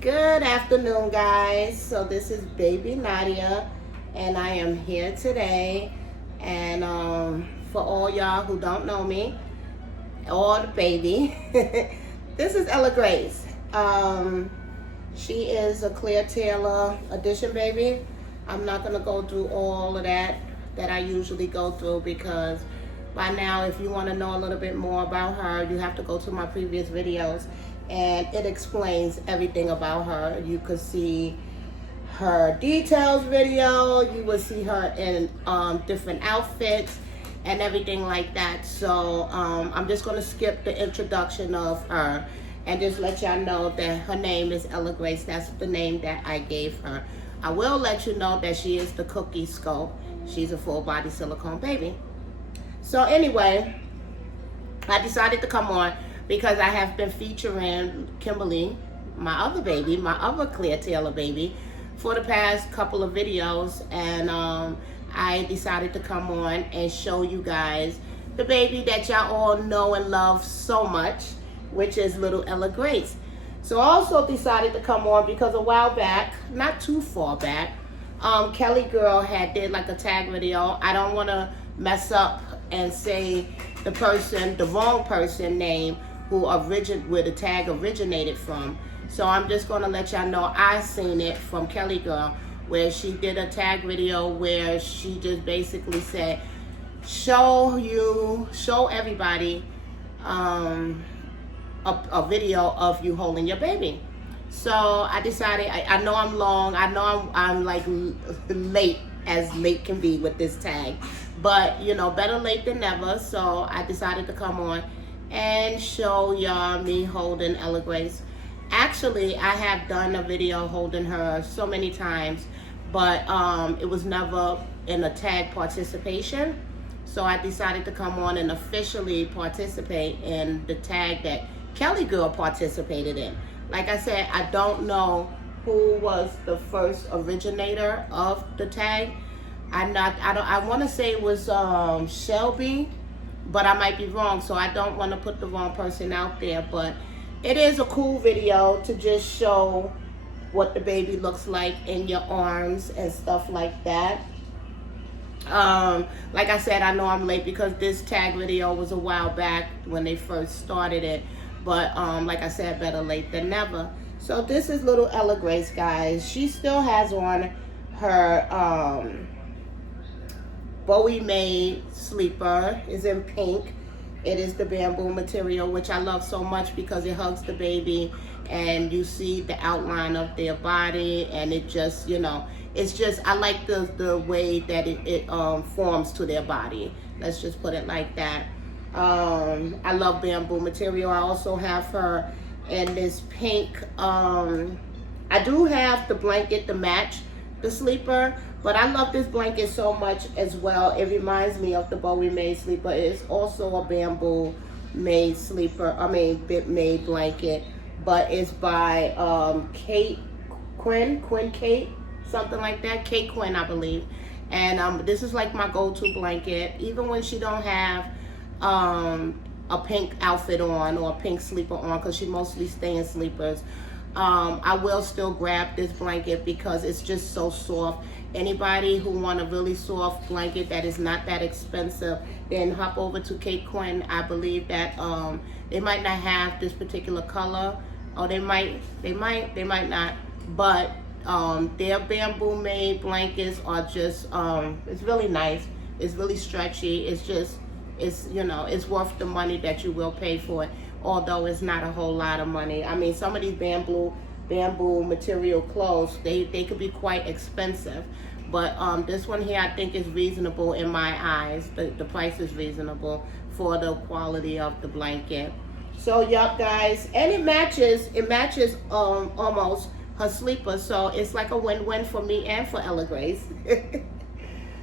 Good afternoon, guys. So this is baby Nadia, and I am here today. And for all y'all who don't know me, or the baby, this is Ella Grace. She is a Claire Taylor edition baby. I'm not gonna go through all of that I usually go through, because by now, if you want to know a little bit more about her, you have to go to my previous videos, and it explains everything about her. You could see her details video, you will see her in different outfits and everything like that. So I'm just going to skip the introduction of her and just let y'all know that her name is Ella Grace. That's the name that I gave her. I will let you know that she is the cookie scope. She's a full body silicone baby. So anyway, I decided to come on because I have been featuring Kimberly, my other baby, my other Claire Taylor baby, for the past couple of videos. And I decided to come on and show you guys the baby that y'all all know and love so much, which is little Ella Grace. So I also decided to come on because a while back, not too far back, Kelly Girl had did like a tag video. I don't want to mess up and say the wrong person name where the tag originated from. So I'm just going to let y'all know I seen it from Kelly Girl, where she did a tag video where she just basically said, show everybody a video of you holding your baby. So I decided, I know I'm long, I know I'm like late as late can be with this tag, but you know, better late than never. So I decided to come on and show y'all me holding Ella Grace. Actually, I have done a video holding her so many times, but it was never in a tag participation. So I decided to come on and officially participate in the tag that Kelly Girl participated in. Like I said, I don't know who was the first originator of the tag. I want to say it was Shelby, but I might be wrong, so I don't want to put the wrong person out there. But it is a cool video to just show what the baby looks like in your arms and stuff like that. Like I said, I know I'm late because this tag video was a while back when they first started it. But like I said, better late than never. So this is little Ella Grace, guys. She still has on her Bowie made sleeper. Is in pink. It is the bamboo material, which I love so much because it hugs the baby and you see the outline of their body, and it just, you know, it's just, I like the way that it forms to their body. Let's just put it like that. I love bamboo material. I also have her in this pink. I do have the blanket to match the sleeper, but I love this blanket so much as well. It reminds me of the Bowie made sleeper. It's also a bamboo made sleeper, made blanket, but it's by Quinn Kate, something like that, Kate Quinn, I believe. And this is like my go-to blanket, even when she don't have a pink outfit on or a pink sleeper on, because she mostly stays in sleepers. I will still grab this blanket because it's just so soft. Anybody who want a really soft blanket that is not that expensive, then hop over to Kate Quinn. I believe that they might not have this particular color, or they might not, but their bamboo made blankets are just it's really nice. It's really stretchy. It's, you know, it's worth the money that you will pay for it, although it's not a whole lot of money. I mean, some of these bamboo material clothes, they could be quite expensive, but this one here I think is reasonable in my eyes. The price is reasonable for the quality of the blanket. So yup, guys, and it matches almost her sleeper, so it's like a win-win for me and for Ella Grace.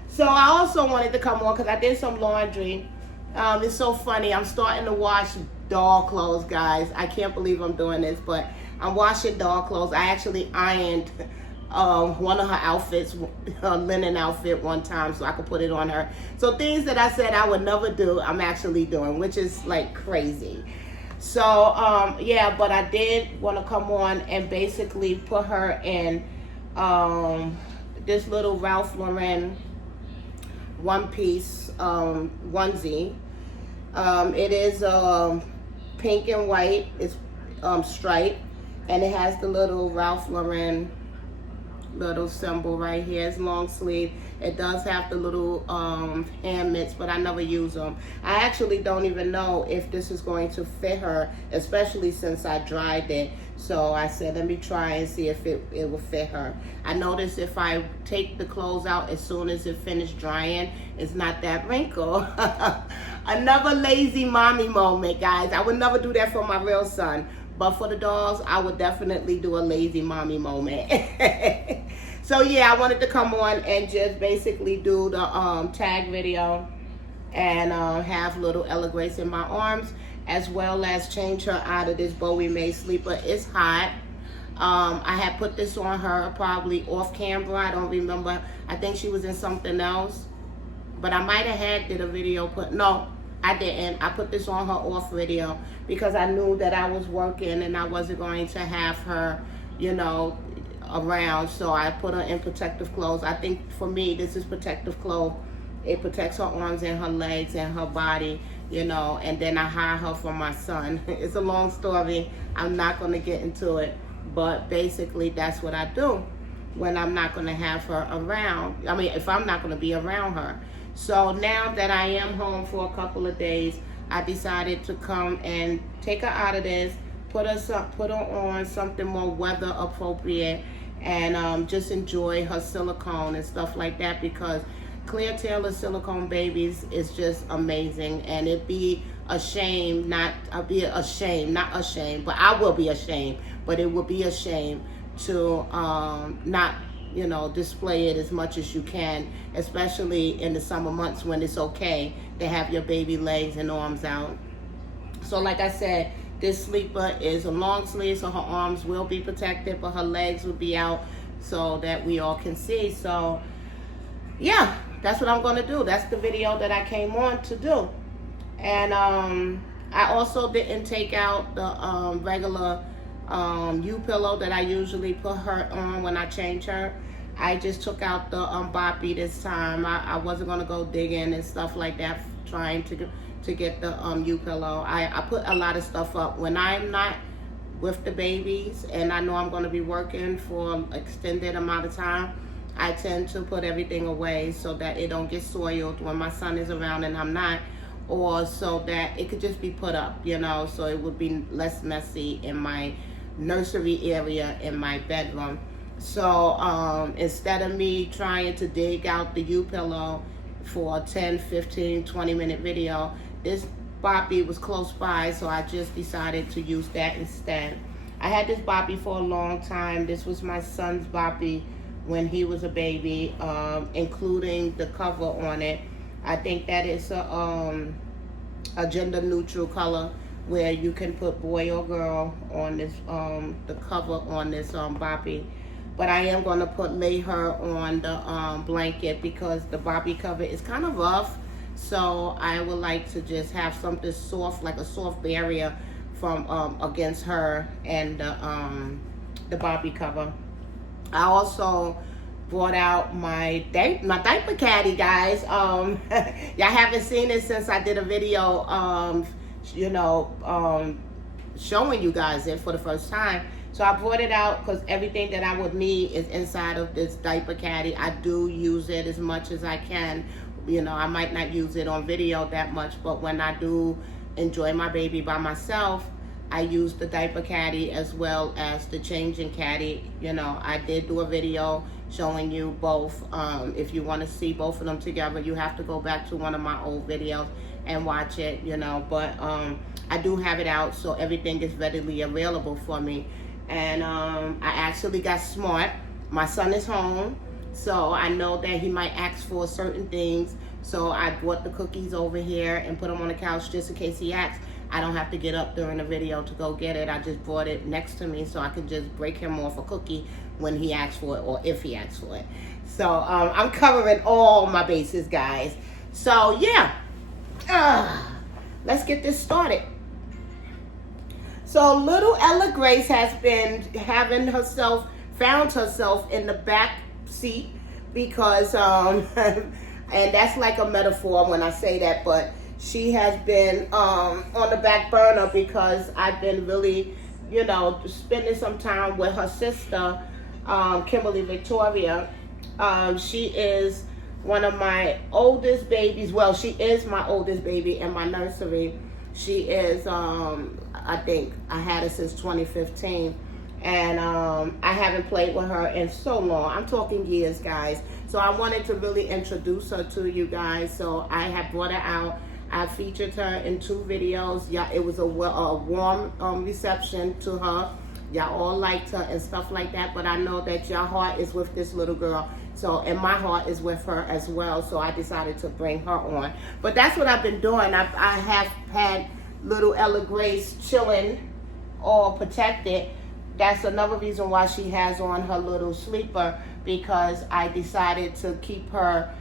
So I also wanted to come on because I did some laundry. It's so funny. I'm starting to wash doll clothes, guys. I can't believe I'm doing this, but I'm washing doll clothes. I actually ironed one of her outfits, her linen outfit one time, so I could put it on her. So things that I said I would never do, I'm actually doing, which is like crazy. So yeah, but I did want to come on and basically put her in this little Ralph Lauren one piece onesie. It is pink and white. It's striped, and it has the little Ralph Lauren little symbol right here. It's long sleeve. It does have the little hand mitts, but I never use them. I actually don't even know if this is going to fit her, especially since I dried it. So I said, let me try and see if it will fit her. I noticed if I take the clothes out as soon as it finished drying, it's not that wrinkle. Another lazy mommy moment, guys. I would never do that for my real son. But for the dolls, I would definitely do a lazy mommy moment. So yeah, I wanted to come on and just basically do the tag video and have little Ella Grace in my arms, as well as change her out of this Bowie May sleeper. It's hot. I had put this on her probably off camera. I don't remember. I think she was in something else. But I might have did a video no, I didn't. I put this on her off video because I knew that I was working and I wasn't going to have her, you know, around. So I put her in protective clothes. I think for me, this is protective clothes. It protects her arms and her legs and her body, you know, and then I hire her for my son. It's a long story. I'm not going to get into it. But basically, that's what I do when I'm not going to have her around. I mean, if I'm not going to be around her. So now that I am home for a couple of days, I decided to come and take her out of this, put her on something more weather appropriate, and just enjoy her silicone and stuff like that, because Claire Taylor silicone babies is just amazing. And it'd be a shame not, but I will be ashamed, but it would be a shame to not, you know, display it as much as you can, especially in the summer months when it's okay to have your baby legs and arms out. So like I said, this sleeper is a long sleeve, so her arms will be protected, but her legs will be out so that we all can see. So yeah, that's what I'm going to do. That's the video that I came on to do. And I also didn't take out the regular U-pillow that I usually put her on when I change her. I just took out the boppy this time. I wasn't going to go digging and stuff like that, trying to get the U-pillow. I put a lot of stuff up when I'm not with the babies and I know I'm going to be working for an extended amount of time. I tend to put everything away so that it don't get soiled when my son is around and I'm not, or so that it could just be put up, you know, so it would be less messy in my nursery area in my bedroom. So instead of me trying to dig out the U-pillow for a 10, 15, 20-minute video, this boppy was close by, so I just decided to use that instead. I had this boppy for a long time. This was my son's boppy when he was a baby, including the cover on it. I think that is a gender neutral color where you can put boy or girl on this, the cover on this boppy. But I am going to lay her on the blanket because the boppy cover is kind of rough. So I would like to just have something soft, like a soft barrier from against her and the boppy cover. I also brought out my diaper caddy, guys. Y'all haven't seen it since I did a video, you know, showing you guys it for the first time. So I brought it out because everything that I would need is inside of this diaper caddy. I do use it as much as I can. You know, I might not use it on video that much, but when I do enjoy my baby by myself, I use the diaper caddy as well as the changing caddy. You know, I did do a video showing you both. If you want to see both of them together, you have to go back to one of my old videos and watch it, you know. But I do have it out, so everything is readily available for me. And I actually got smart. My son is home, so I know that he might ask for certain things. So I brought the cookies over here and put them on the couch just in case he asks. I don't have to get up during the video to go get it. I just brought it next to me so I can just break him off a cookie when he asks for it, or if he asks for it. So I'm covering all my bases, guys. So yeah, let's get this started. So little Ella Grace has been found herself in the back seat because, and that's like a metaphor when I say that, but she has been on the back burner because I've been really, spending some time with her sister, Kimberly Victoria. She is one of my oldest babies. Well, she is my oldest baby in my nursery. She is, I think I had her since 2015. And I haven't played with her in so long. I'm talking years, guys. So I wanted to really introduce her to you guys. So I have brought her out. I featured her in 2 videos. Yeah, it was a warm reception to her. Y'all all liked her and stuff like that. But I know that your heart is with this little girl. So, and my heart is with her as well. So I decided to bring her on. But that's what I've been doing. I have had little Ella Grace chilling, all protected. That's another reason why she has on her little sleeper, because I decided to keep her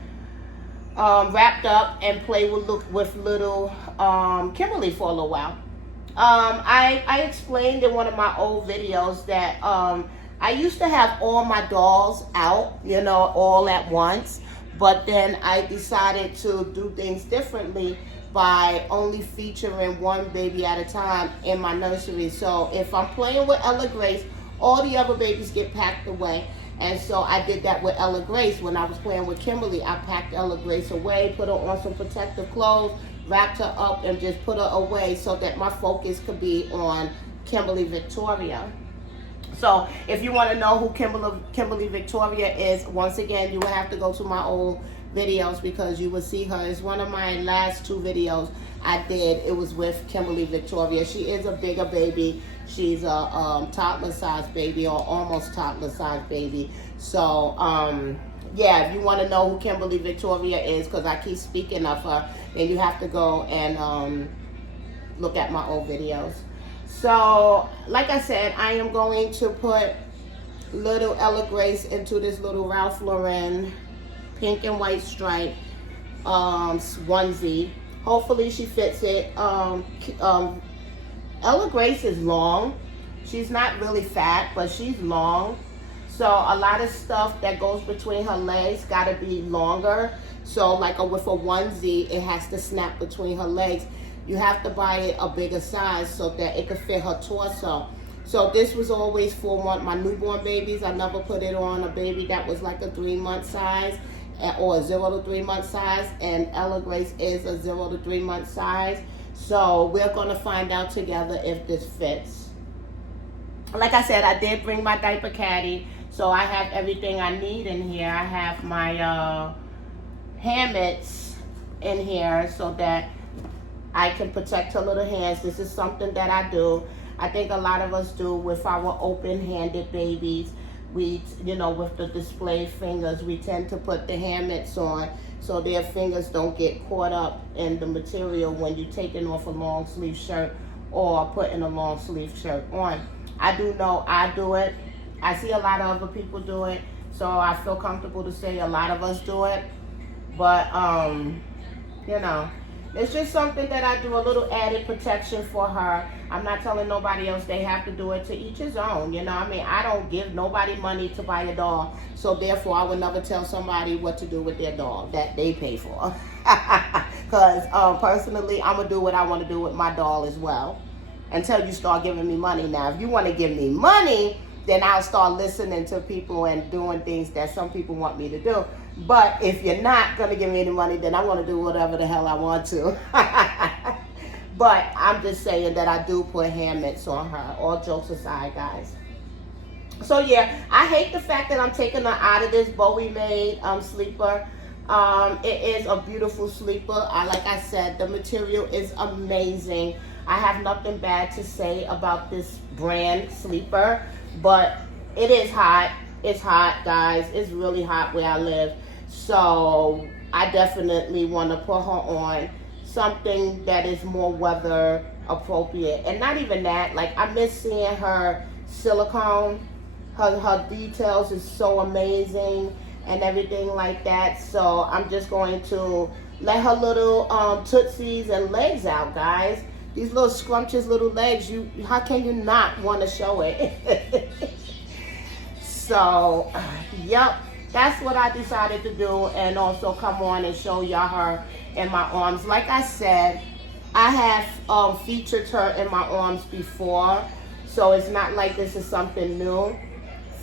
wrapped up and play with little Kimberly for a little while. I explained in one of my old videos that I used to have all my dolls out, all at once, but then I decided to do things differently by only featuring one baby at a time in my nursery. So if I'm playing with Ella Grace, all the other babies get packed away. And so I did that with Ella Grace. When I was playing with Kimberly, I packed Ella Grace away, put her on some protective clothes, wrapped her up, and just put her away so that my focus could be on Kimberly Victoria. So if you want to know who Kimberly Victoria is, once again, you will have to go to my old videos because you will see her. It's one of my last 2 videos I did. It was with Kimberly Victoria. She is a bigger baby. She's a toddler-sized baby, or almost toddler-sized baby. So, yeah, if you want to know who Kimberly Victoria is, because I keep speaking of her, then you have to go and look at my old videos. So, like I said, I am going to put little Ella Grace into this little Ralph Lauren pink and white stripe onesie. Hopefully she fits it. Ella Grace is long. She's not really fat, but she's long. So a lot of stuff that goes between her legs got to be longer. So like with a onesie, it has to snap between her legs. You have to buy it a bigger size so that it could fit her torso. So this was always for my newborn babies. I never put it on a baby that was like a 3-month size or a 0 to 3 month size. And Ella Grace is a 0 to 3 month size. So we're going to find out together if this fits. Like I said, I did bring my diaper caddy. So I have everything I need in here. I have my hand mitts in here so that I can protect her little hands. This is something that I do. I think a lot of us do with our open-handed babies. We, with the display fingers, we tend to put the hand mitts on so their fingers don't get caught up in the material when you're taking off a long sleeve shirt or putting a long sleeve shirt on. I do know I do it. I see a lot of other people do it, so I feel comfortable to say a lot of us do it. But, it's just something that I do, a little added protection for her. I'm not telling nobody else they have to do it. To each his own, I don't give nobody money to buy a doll. So therefore, I would never tell somebody what to do with their doll that they pay for. Because personally, I'm going to do what I want to do with my doll as well. Until you start giving me money. Now, if you want to give me money, then I'll start listening to people and doing things that some people want me to do. But if you're not going to give me any money, then I'm going to do whatever the hell I want to. But I'm just saying that I do put hand mitts on her. All jokes aside, guys. So, yeah, I hate the fact that I'm taking her out of this Bowie made sleeper. It is a beautiful sleeper. Like I said, the material is amazing. I have nothing bad to say about this brand sleeper. But it is hot. It's hot, guys. It's really hot where I live. So I definitely want to put her on something that is more weather appropriate. And not even that. Like, I miss seeing her silicone. Her details is so amazing and everything like that. So I'm just going to let her little tootsies and legs out, guys. these little scrumptious little legs, how can you not want to show it? So, yep, that's what I decided to do, and also come on and show y'all her in my arms. Like I said, I have featured her in my arms before, so it's not like this is something new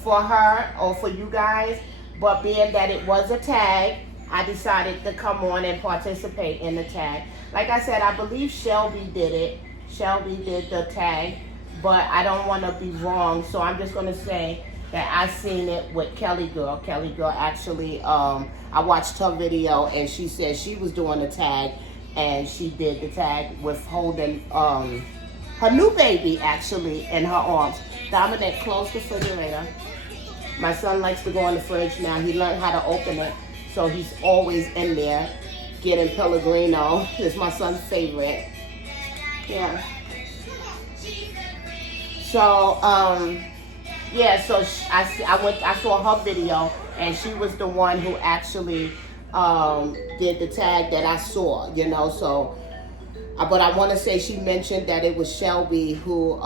for her or for you guys. But being that it was a tag, I decided to come on and participate in the tag. Like I said, I believe Shelby did it. Shelby did the tag, but I don't want to be wrong, so I'm just going to say that I seen it with Kelly Girl. Kelly Girl actually, I watched her video, and she said she was doing the tag, and she did the tag with holding her new baby actually in her arms. Dominic, close the refrigerator. My son likes to go in the fridge now. He learned how to open it, so he's always in there getting Pellegrino. It's my son's favorite. Yeah. So, yeah, so I saw her video, and she was the one who actually did the tag that I saw, you know. So, but I want to say she mentioned that it was Shelby who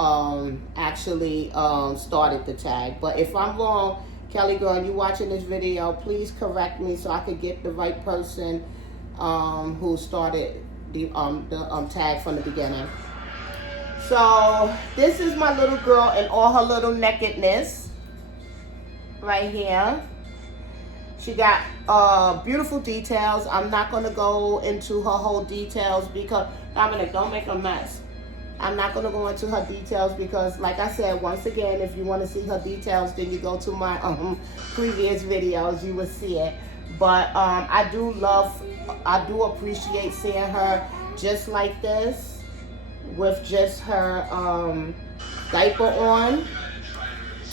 actually started the tag. But if I'm wrong, Kelly Girl, you watching this video, please correct me so I could get the right person who started the tag from the beginning. So this is my little girl in all her little nakedness right here. She got beautiful details. I'm not going to go into her whole details because, Dominic, don't make a mess. I'm not going to go into her details because, like I said, once again, if you want to see her details, then you go to my previous videos, you will see it. But I do appreciate seeing her just like this, with just her diaper on.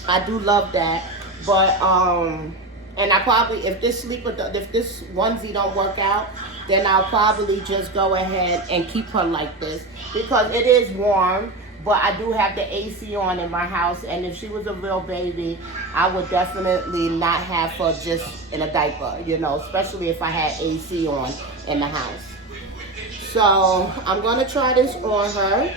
I do love that. But and I probably, if this onesie don't work out, then I'll probably just go ahead and keep her like this because it is warm. But I do have the AC on in my house, and if she was a real baby, I would definitely not have her just in a diaper, you know, especially if I had AC on in the house. So I'm going to try this on her.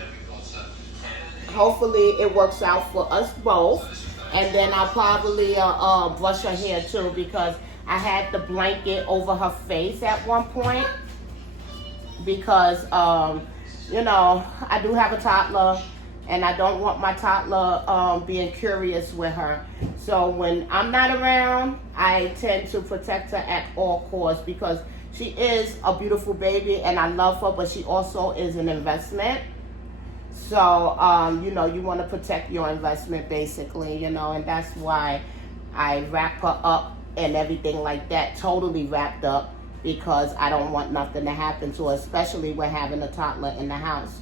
Hopefully it works out for us both. And then I'll probably brush her hair too, because I had the blanket over her face at one point. Because, you know, I do have a toddler, and I don't want my toddler being curious with her. So when I'm not around, I tend to protect her at all costs, because she is a beautiful baby and I love her, but she also is an investment. So, you know, you want to protect your investment basically, you know, and that's why I wrap her up and everything like that, totally wrapped up, because I don't want nothing to happen to her, especially with having a toddler in the house.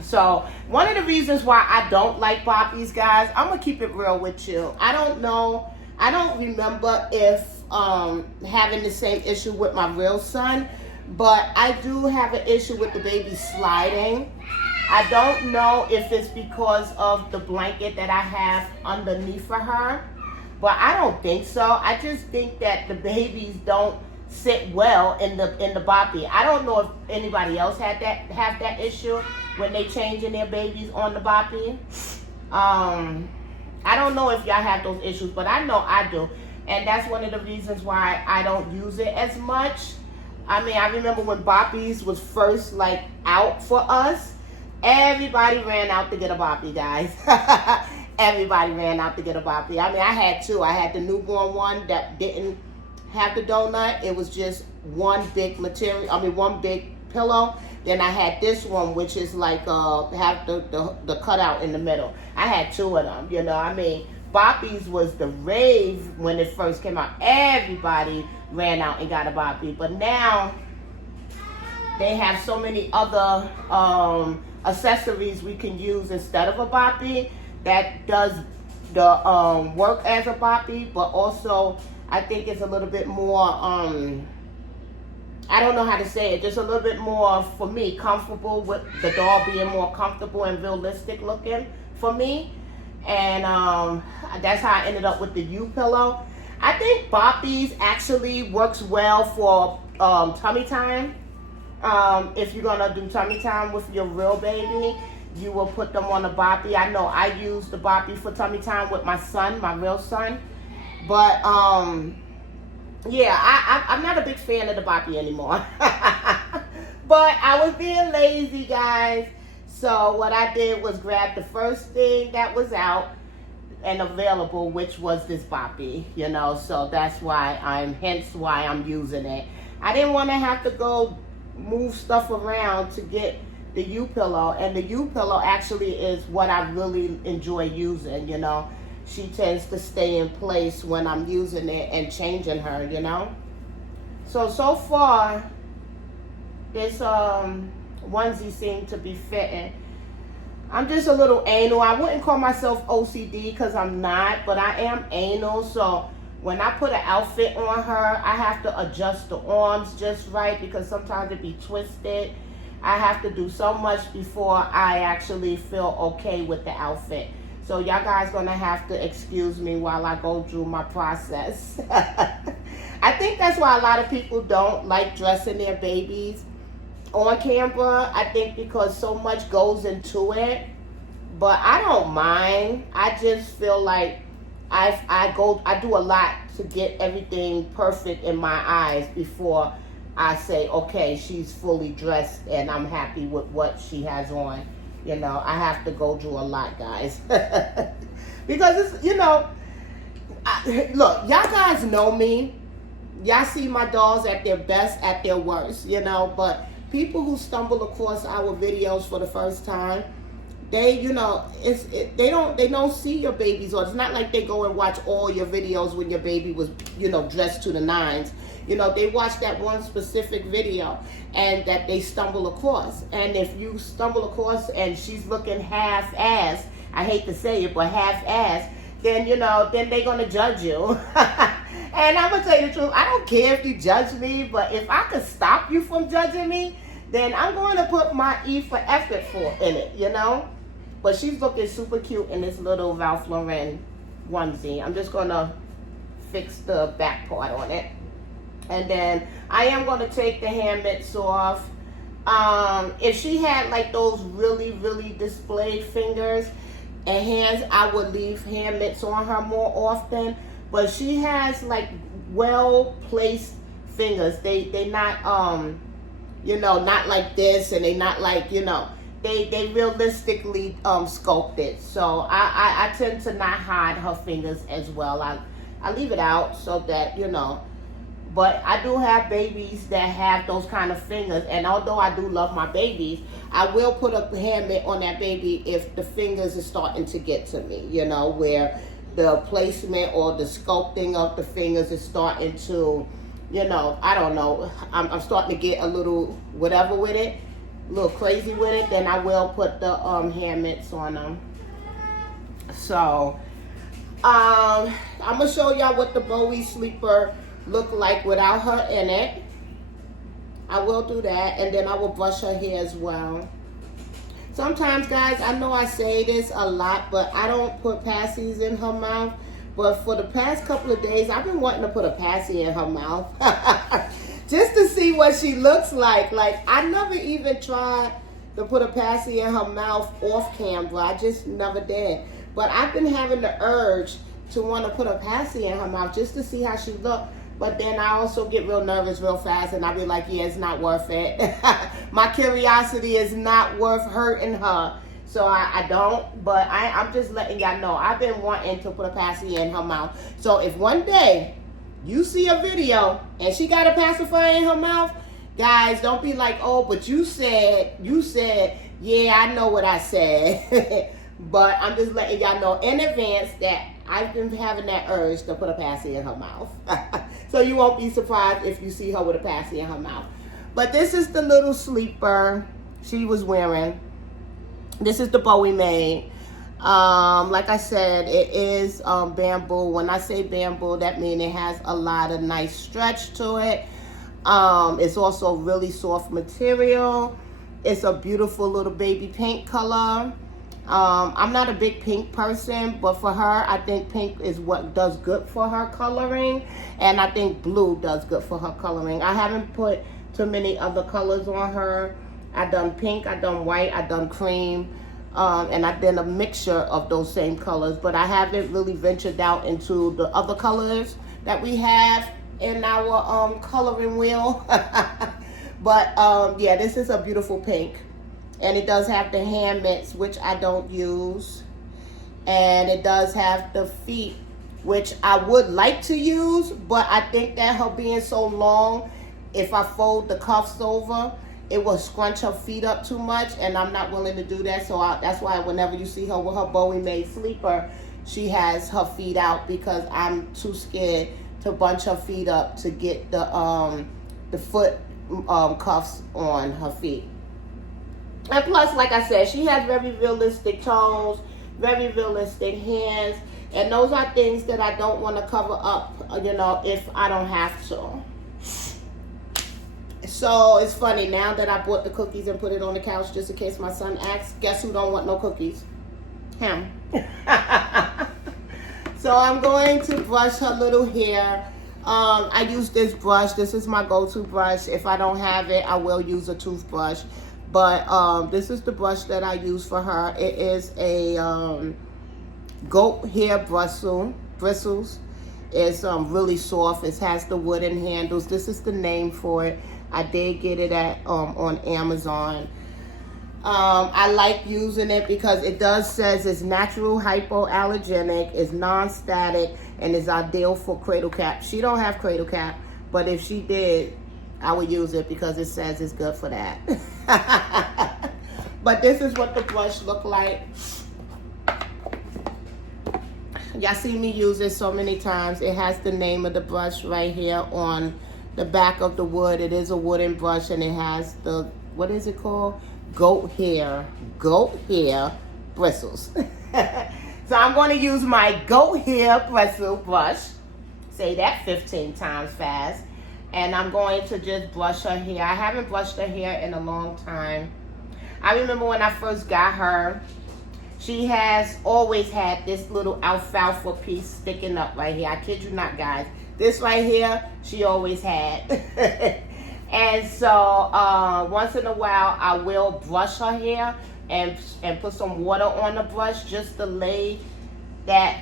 So, one of the reasons why I don't like boppies, guys, I'm going to keep it real with you. I don't know, I don't remember if having the same issue with my real son, but I do have an issue with the baby sliding. I don't know if it's because of the blanket that I have underneath for her, but I don't think so. I just think that the babies don't sit well in the boppy. I don't know if anybody else have that issue when they changing their babies on the boppy. I don't know if y'all have those issues, but I know I do. And that's one of the reasons why I don't use it as much. I mean, I remember when boppies was first like out for us, everybody ran out to get a boppy, guys. Everybody ran out to get a boppy. I mean, I had two. I had the newborn one that didn't have the donut. It was just one big one big pillow. Then I had this one, which is like have the cutout in the middle. I had two of them, you know. I mean, boppies was the rave when it first came out. Everybody ran out and got a boppy. But now they have so many other accessories we can use instead of a boppy that does the work as a boppy, but also I think it's a little bit more I don't know how to say it, just a little bit more, for me, comfortable, with the doll being more comfortable and realistic looking for me. And that's how I ended up with the U-pillow. I think boppies actually works well for tummy time. If you're gonna do tummy time with your real baby, you will put them on a boppy. I know I use the boppy for tummy time with my son, my real son. But yeah, I'm not a big fan of the boppy anymore. But I was being lazy, guys. So what I did was grab the first thing that was out and available, which was this boppy, you know. So that's why hence why I'm using it. I didn't want to have to go move stuff around to get the U-pillow, and the U-pillow actually is what I really enjoy using, you know. She tends to stay in place when I'm using it and changing her, you know. So far, this onesie seemed to be fitting. I'm just a little anal. I wouldn't call myself OCD because I'm not, but I am anal. So when I put an outfit on her, I have to adjust the arms just right because sometimes it be twisted. I have to do so much before I actually feel okay with the outfit. So y'all guys gonna have to excuse me while I go through my process. I think that's why a lot of people don't like dressing their babies on camera. I think because so much goes into it, but I don't mind. I just feel like I do a lot to get everything perfect in my eyes before I say, okay, she's fully dressed and I'm happy with what she has on. You know, I have to go through a lot, guys. Because it's, you know, look, y'all guys know me. Y'all see my dolls at their best, at their worst, you know, but people who stumble across our videos for the first time, they, you know, they don't see your babies, or it's not like they go and watch all your videos when your baby was, you know, dressed to the nines. You know, they watch that one specific video and that they stumble across. And if you stumble across and she's looking half-assed, I hate to say it, but half-assed, then, you know, then they're going to judge you. And I'm going to tell you the truth. I don't care if you judge me, but if I could stop you from judging me, then I'm going to put my E for effort in it, you know? But she's looking super cute in this little Ralph Lauren onesie. I'm just going to fix the back part on it. And then I am going to take the hand mitts off. If she had like those really, really displayed fingers and hands, I would leave hand mitts on her more often. But she has like well-placed fingers. They not, you know, not like this, and they not like, you know, they realistically sculpted. So I tend to not hide her fingers as well. I leave it out so that, you know. But I do have babies that have those kind of fingers. And although I do love my babies, I will put a hand mitt on that baby if the fingers are starting to get to me, you know, where the placement or the sculpting of the fingers is starting to, you know, I don't know. I'm starting to get a little whatever with it, a little crazy with it. Then I will put the hand mitts on them. So, I'm going to show y'all what the Bowie sleeper look like without her in it. I will do that, and then I will brush her hair as well. Sometimes, guys, I know I say this a lot, but I don't put passies in her mouth. But for the past couple of days, I've been wanting to put a passy in her mouth just to see what she looks like. Like, I never even tried to put a passy in her mouth off camera. I just never did. But I've been having the urge to want to put a passy in her mouth just to see how she looks. But then I also get real nervous real fast, and I'll be like, yeah, it's not worth it. My curiosity is not worth hurting her. So I don't, but I'm just letting y'all know. I've been wanting to put a passy in her mouth. So if one day you see a video and she got a pacifier in her mouth, guys, don't be like, oh, but you said, yeah, I know what I said. But I'm just letting y'all know in advance that I've been having that urge to put a passy in her mouth. So you won't be surprised if you see her with a passy in her mouth. But this is the little sleeper she was wearing. This is the Bowie made. Like I said, it is bamboo. When I say bamboo, that means it has a lot of nice stretch to it. It's also really soft material. It's a beautiful little baby pink color. I'm not a big pink person, but for her, I think pink is what does good for her coloring, and I think blue does good for her coloring. I haven't put too many other colors on her. I done pink, I done white, I done cream, and I done a mixture of those same colors. But I haven't really ventured out into the other colors that we have in our coloring wheel. But yeah, this is a beautiful pink. And it does have the hand mitts, which I don't use. And it does have the feet, which I would like to use, but I think that her being so long, if I fold the cuffs over, it will scrunch her feet up too much, and I'm not willing to do that. So that's why whenever you see her with her Bowie made sleeper, she has her feet out, because I'm too scared to bunch her feet up to get the foot cuffs on her feet. And plus, like I said, she has very realistic toes, very realistic hands, and those are things that I don't want to cover up, you know, if I don't have to. So it's funny, now that I bought the cookies and put it on the couch just in case my son asks, guess who don't want no cookies? Him. So I'm going to brush her little hair. I use this brush. This is my go-to brush. If I don't have it, I will use a toothbrush. But this is the brush that I use for her. It is a goat hair bristles. It's really soft. It has the wooden handles. This is the name for it. I did get it at on Amazon. I like using it because it says it's natural, hypoallergenic, it's non-static, and is ideal for cradle cap. She don't have cradle cap, but if she did, I would use it because it says it's good for that. But this is what the brush look like. Y'all see me use it so many times. It has the name of the brush right here on the back of the wood. It is a wooden brush, and it has the, what is it called? Goat hair bristles. So I'm going to use my goat hair bristle brush. Say that 15 times fast. And I'm going to just brush her hair. I haven't brushed her hair in a long time. I remember when I first got her, she has always had this little alfalfa piece sticking up right here. I kid you not, guys. This right here, she always had. And so once in a while, I will brush her hair and put some water on the brush just to lay that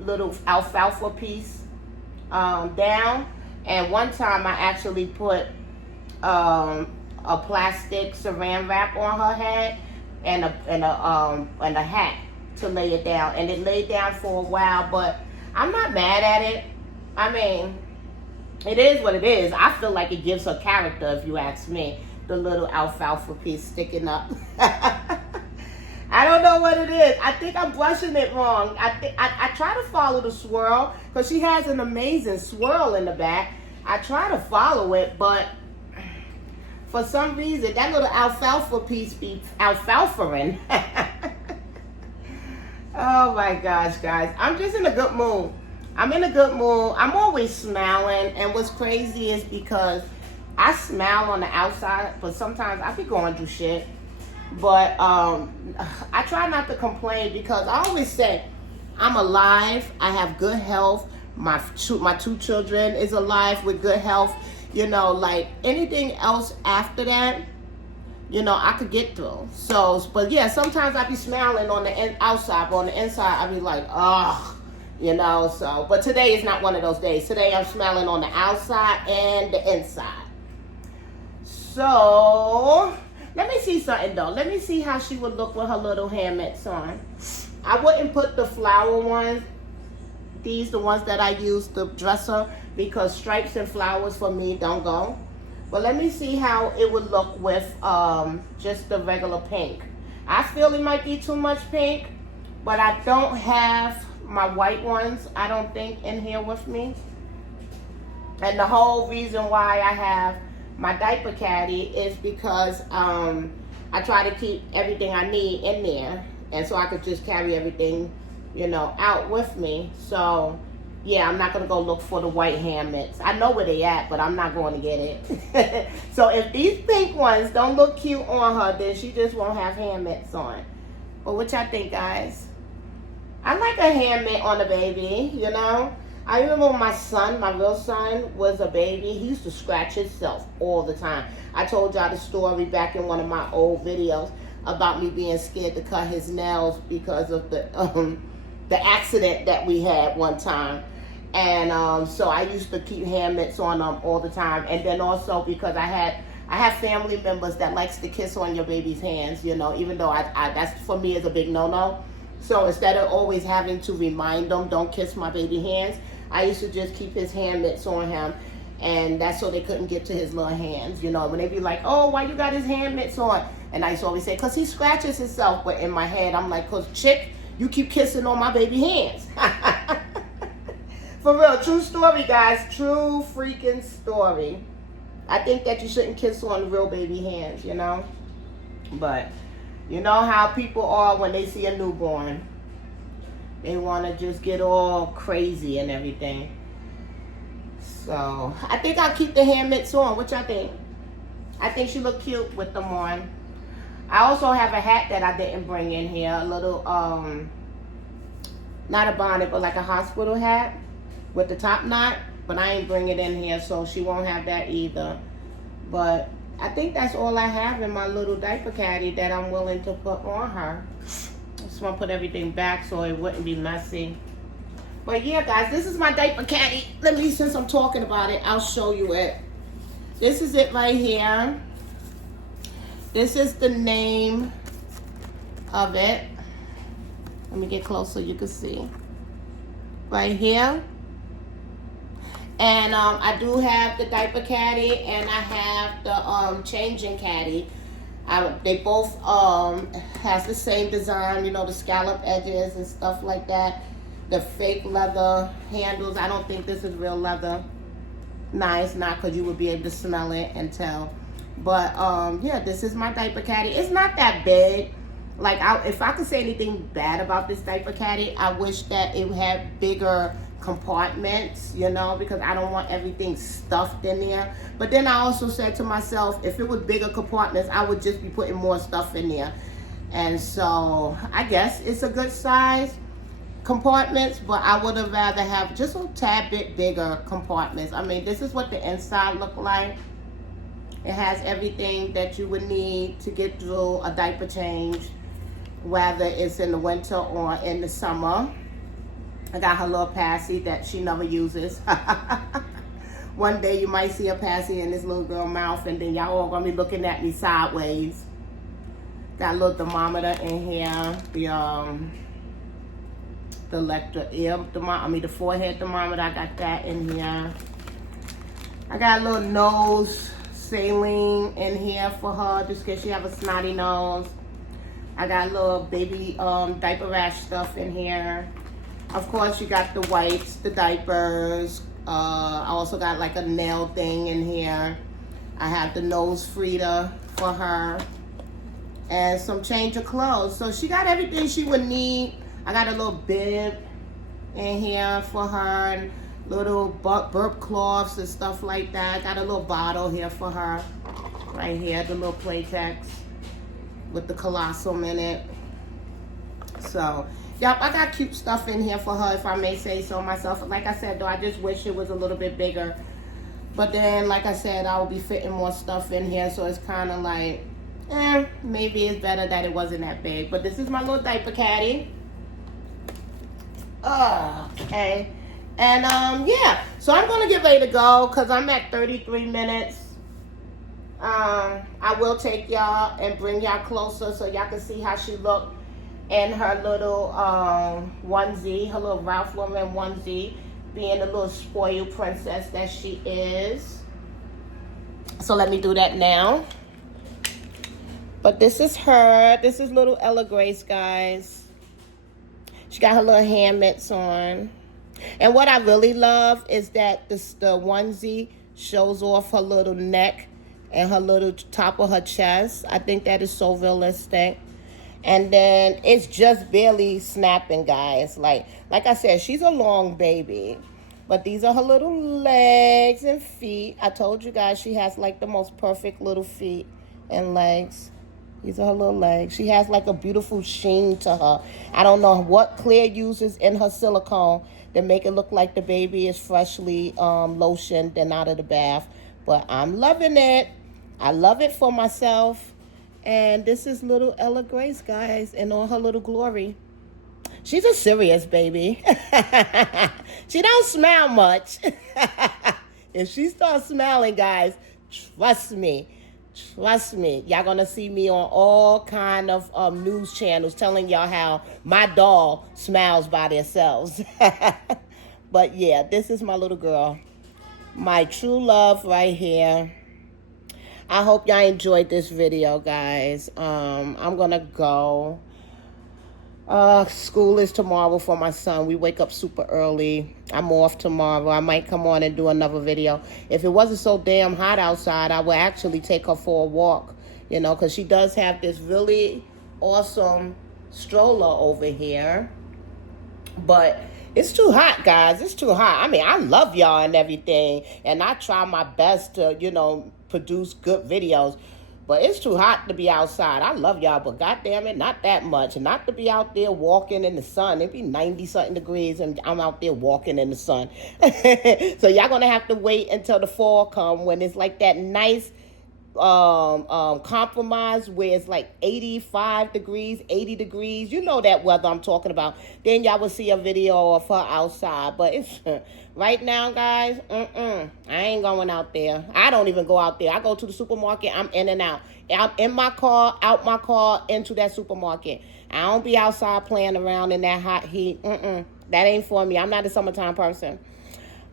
little alfalfa piece down. And one time I actually put a plastic saran wrap on her head and a hat to lay it down. And it laid down for a while, but I'm not mad at it. I mean, it is what it is. I feel like it gives her character, if you ask me. The little alfalfa piece sticking up. I don't know what it is. I think I'm brushing it wrong. I try to follow the swirl because she has an amazing swirl in the back. I try to follow it, but for some reason, that little alfalfa piece be alfalfa-ing. Oh my gosh, guys. I'm just in a good mood. I'm in a good mood. I'm always smiling, and what's crazy is because I smile on the outside, but sometimes I be going through shit. But I try not to complain because I always say I'm alive. I have good health. My two children is alive with good health. You know, like anything else after that, you know, I could get through. So, but yeah, sometimes I be smiling on the outside, but on the inside, I be like, ugh. You know, so, but today is not one of those days. Today I'm smiling on the outside and the inside. So, let me see something though. Let me see how she would look with her little hair mitts on. I wouldn't put the flower ones, the ones that I use to dress her, because stripes and flowers for me don't go. But let me see how it would look with just the regular pink. I feel it might be too much pink, but I don't have my white ones, I don't think, in here with me. And the whole reason why I have my diaper caddy is because I try to keep everything I need in there, and so I could just carry everything, you know, out with me. So yeah, I'm not gonna go look for the white hand mitts. I know where they at, but I'm not going to get it. So if these pink ones don't look cute on her, then she just won't have hand mitts on. But what y'all think, guys? I like a hand mitt on the baby, you know. I remember when my son, my real son, was a baby, he used to scratch himself all the time. I told y'all the story back in one of my old videos about me being scared to cut his nails because of the accident that we had one time. And so I used to keep hand mitts on them all the time. And then also because I have family members that likes to kiss on your baby's hands, you know, even though I that's for me is a big no-no. So instead of always having to remind them, don't kiss my baby hands, I used to just keep his hand mitts on him. And that's so they couldn't get to his little hands, you know. When they be like, oh, why you got his hand mitts on? And I used to always say, because he scratches himself. But in my head, I'm like, because chick, you keep kissing on my baby hands. For real, true story, guys. True freaking story. I think that you shouldn't kiss on real baby hands, you know. But you know how people are when they see a newborn. They want to just get all crazy and everything. So I think I'll keep the hand mitts on. What y'all think? I think she look cute with them on. I also have a hat that I didn't bring in here. A little, not a bonnet, but like a hospital hat with the top knot. But I ain't bring it in here, so she won't have that either. But I think that's all I have in my little diaper caddy that I'm willing to put on her. I just want to put everything back so it wouldn't be messy. But yeah, guys, this is my diaper caddy. Let me, since I'm talking about it, I'll show you it. This is it right here. This is the name of it. Let me get close so you can see. Right here. And I do have the diaper caddy and I have the changing caddy. They both has the same design, you know, the scallop edges and stuff like that. The fake leather handles. I don't think this is real leather. Nah, it's not, because you would be able to smell it and tell. But yeah, this is my diaper caddy. It's not that big. Like, if I could say anything bad about this diaper caddy, I wish that it had bigger compartments, you know, because I don't want everything stuffed in there. But then I also said to myself, if it was bigger compartments, I would just be putting more stuff in there. And so I guess it's a good size compartments, but I would have rather have just a tad bit bigger compartments. I mean, this is what the inside look like. It has everything that you would need to get through a diaper change, whether it's in the winter or in the summer. I got her little passy that she never uses. One day you might see a passy in this little girl mouth, and then y'all all gonna be looking at me sideways. Got a little thermometer in here. The ear thermometer, the forehead thermometer, I got that in here. I got a little nose saline in here for her, just in case she have a snotty nose. I got a little baby diaper rash stuff in here. Of course, you got the wipes, the diapers. I also got like a nail thing in here. I have the nose frida for her. And some change of clothes. So she got everything she would need. I got a little bib in here for her. And little burp cloths and stuff like that. I got a little bottle here for her. Right here, the little Playtex with the colossal in it. So, yep, I got cute stuff in here for her, if I may say so myself. Like I said, though, I just wish it was a little bit bigger. But then, like I said, I will be fitting more stuff in here. So it's kind of like, maybe it's better that it wasn't that big. But this is my little diaper caddy. Okay. And, yeah. So I'm going to get ready to go because I'm at 33 minutes. I will take y'all and bring y'all closer so y'all can see how she looked in her little onesie, her little Ralph Lauren onesie, being the little spoiled princess that she is. So let me do that now. But this is her. This is little Ella Grace, guys. She got her little hand mitts on. And what I really love is that the onesie shows off her little neck and her little top of her chest. I think that is so realistic. And then it's just barely snapping, guys. Like I said, she's a long baby. But these are her little legs and feet. I told you guys she has like the most perfect little feet and legs. These are her little legs. She has like a beautiful sheen to her. I don't know what Claire uses in her silicone to make it look like the baby is freshly lotioned and out of the bath. But I'm loving it. I love it for myself. And this is little Ella Grace, guys, in all her little glory. She's a serious baby. She don't smile much. If she starts smiling, guys, trust me. Trust me, y'all gonna see me on all kind of news channels telling y'all how my doll smiles by themselves. But yeah, this is my little girl. My true love right here. I hope y'all enjoyed this video, guys. I'm gonna go. School is tomorrow for my son. We wake up super early. I'm off tomorrow. I might come on and do another video. If it wasn't so damn hot outside, I would actually take her for a walk, you know, because she does have this really awesome stroller over here. But it's too hot, guys. It's too hot. I mean, I love y'all and everything, and I try my best to, you know, produce good videos. But it's too hot to be outside. I love y'all, but goddamn it, not that much. Not to be out there walking in the sun. It'd be 90-something degrees, and I'm out there walking in the sun. So y'all gonna have to wait until the fall come when it's like that nice compromise where it's like 85 degrees, 80 degrees. You know that weather I'm talking about. Then y'all will see a video of her outside. But it's right now, guys, I ain't going out there. I don't even go out there. I go to the supermarket. I'm in and out. I'm in my car, out my car, into that supermarket. I don't be outside playing around in that hot heat. That ain't for me. I'm not a summertime person.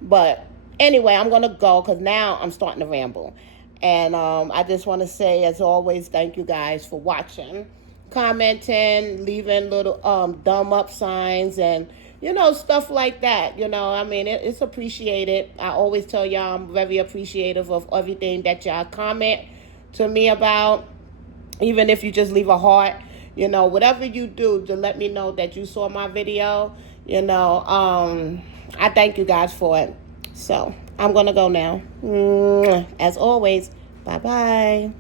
But anyway, I'm going to go because now I'm starting to ramble. And I just want to say, as always, thank you guys for watching, commenting, leaving little thumb up signs and, you know, stuff like that. You know, I mean, it's appreciated. I always tell y'all I'm very appreciative of everything that y'all comment to me about. Even if you just leave a heart, you know, whatever you do to let me know that you saw my video, you know, I thank you guys for it. So I'm going to go now. As always, bye-bye.